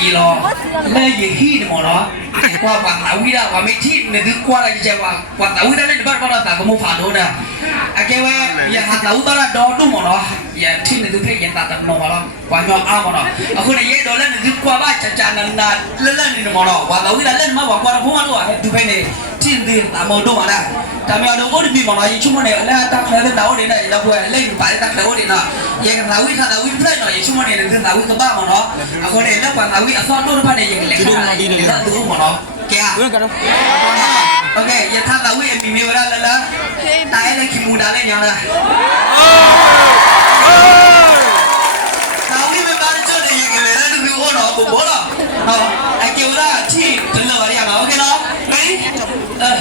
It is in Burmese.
กี่โลเลยยี่ขี้นี่หมอเนาะว่าว่าตาวิดาว่าไม่ที่เนี่ยคือกว่ အကဲဝဲရဟတာဥဒရဒေါ်တုမနော်ရထိနေသူဖေးရတာတမနော်လားကွာညောအာမနော်အခုနေရေဒေါ်လည်းနေသူကွာပါချာချာနန္ဒလလနေမနော်ဝါတော်ဝိလာလည်းမဝါကွာဘုံမလို့ဟဲ့သူဖေးနေထိနေတမတို့မလားတမရတော့ကိုဒီမနော်ရချုမနေအလားတက်ခဲတဲ့တော်နေနဲ့လောက်ပွဲလိမ့်ပါတဲ့တက်ခဲဝင်နော်ရေကလာဝိခါလာဝိဖလိုက်နော်ရချုမနေနေတဲ့တာဝိကပါမနော်အခုနေလောက်ပါလာဝိအစောတော့ဖတ်နေရေလေဒီလိုမဒီလိုလားသူမနော်ကဲဟာဝင်ကတော့ โอเคย่าท่าตาวิ่งมีมีวะแล้วแล้วต่ยเลยคิมูดาเลยยังละตาวิ่ไม่มาเจอเด็กเลยนะดูโอ้หนอผมบอกแล้วเอาไอเกียวราที่เนเหลืออย่างเราโอเคเนาะไหนเออ